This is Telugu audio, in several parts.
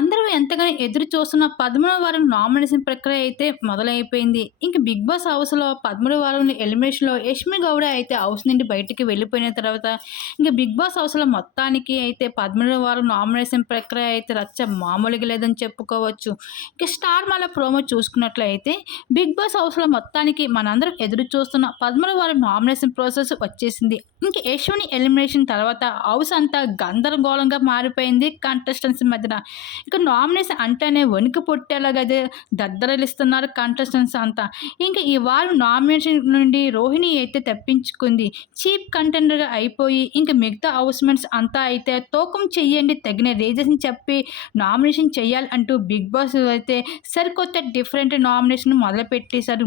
అందరూ ఎంతగానో ఎదురు చూస్తున్న 13వ వారం నామినేషన్ ప్రక్రియ అయితే మొదలైపోయింది. ఇంక 'బిగ్ బాస్' హౌస్‌లో 13వ వారం ఎలిమినేషన్‌లో యష్మి గౌడ అయితే హౌస్ నుండి బయటికి వెళ్ళిపోయిన తర్వాత, ఇంక 'బిగ్ బాస్' హౌస్‌లో మొత్తానికి అయితే 13వ వారం నామినేషన్ ప్రక్రియ అయితే రచ్చ మామూలుగా లేదని చెప్పుకోవచ్చు. ఇక స్టార్ మాల ప్రోమో చూసుకున్నట్లయితే 'బిగ్ బాస్' హౌస్‌లో మొత్తానికి మనందరం ఎదురు చూస్తున్న 13వ వారం నామినేషన్ ప్రాసెస్ వచ్చేసింది. ఇంక యశ్విని ఎలిమినేషన్ తర్వాత హౌస్ అంతా గందరగోళంగా మారిపోయింది కంటెస్టెంట్స్ మధ్యన. ఇక నామినేషన్ అంటేనే వణుకు పుట్టేలాగైతే దద్దరిల్లిస్తున్నారు కంటెస్టెంట్స్ అంతా. ఇంకా ఈ వారం నామినేషన్ నుండి రోహిణి అయితే తప్పించుకుంది. చీప్ కంటెండర్‌గా అయిపోయి ఇంక మిగతా హౌస్‌మేట్స్ అంతా అయితే తూకం చెయ్యండి, తగిన రీజన్ చెప్పి నామినేషన్ చేయాలి అంటూ 'బిగ్ బాస్' అయితే సరికొత్త డిఫరెంట్ నామినేషన్ మొదలుపెట్టేశారు.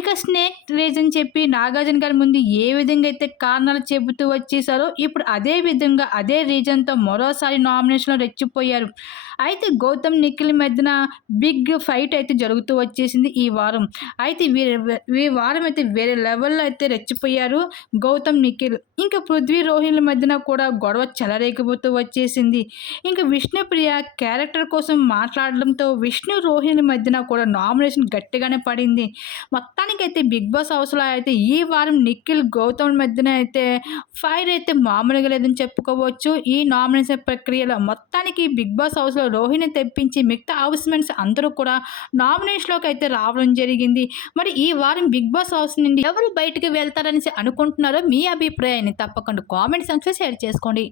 ఇక స్నేక్ రీజన్ చెప్పి నాగార్జున గారి ముందు ఏ విధంగా అయితే కారణాలు చెబుతూ వచ్చేసారో ఇప్పుడు అదే విధంగా అదే రీజన్‌తో మరోసారి నామినేషన్‌లో రెచ్చిపోయారు. అయితే గౌతమ్, నిఖిల్ మధ్యన బిగ్ ఫైట్ అయితే జరుగుతూ వచ్చేసింది ఈ వారం. అయితే ఈ వారం అయితే వేరే లెవెల్‌లో అయితే రెచ్చిపోయారు గౌతమ్, నిఖిల్. ఇంకా పృథ్వీ, రోహిణిల మధ్యన కూడా గొడవ చెలరేగిపోతూ వచ్చేసింది. ఇంకా విష్ణుప్రియ క్యారెక్టర్ కోసం మాట్లాడడంతో విష్ణు, రోహిణి మధ్యన కూడా నామినేషన్ గట్టిగానే పడింది. మొత్తానికైతే 'బిగ్ బాస్' హౌస్‌లో అయితే ఈ వారం నిఖిల్, గౌతమ్ మధ్యన అయితే ఫైర్ అయితే మామూలుగా లేదని చెప్పుకోవచ్చు. ఈ నామినేషన్ ప్రక్రియలో మొత్తానికి 'బిగ్ బాస్' హౌస్‌లో రోహిణి తెప్పించి మిగతా హౌస్‌మేట్స్ అందరూ కూడా నామినేషన్‌లోకి అయితే రావడం జరిగింది. మరి ఈ వారం 'బిగ్ బాస్' హౌస్ నుండి ఎవరు బయటికి వెళ్తారనేసి అనుకుంటున్నారో మీ అభిప్రాయాన్ని తప్పకుండా కామెంట్ సెక్షన్‌లో షేర్ చేసుకోండి.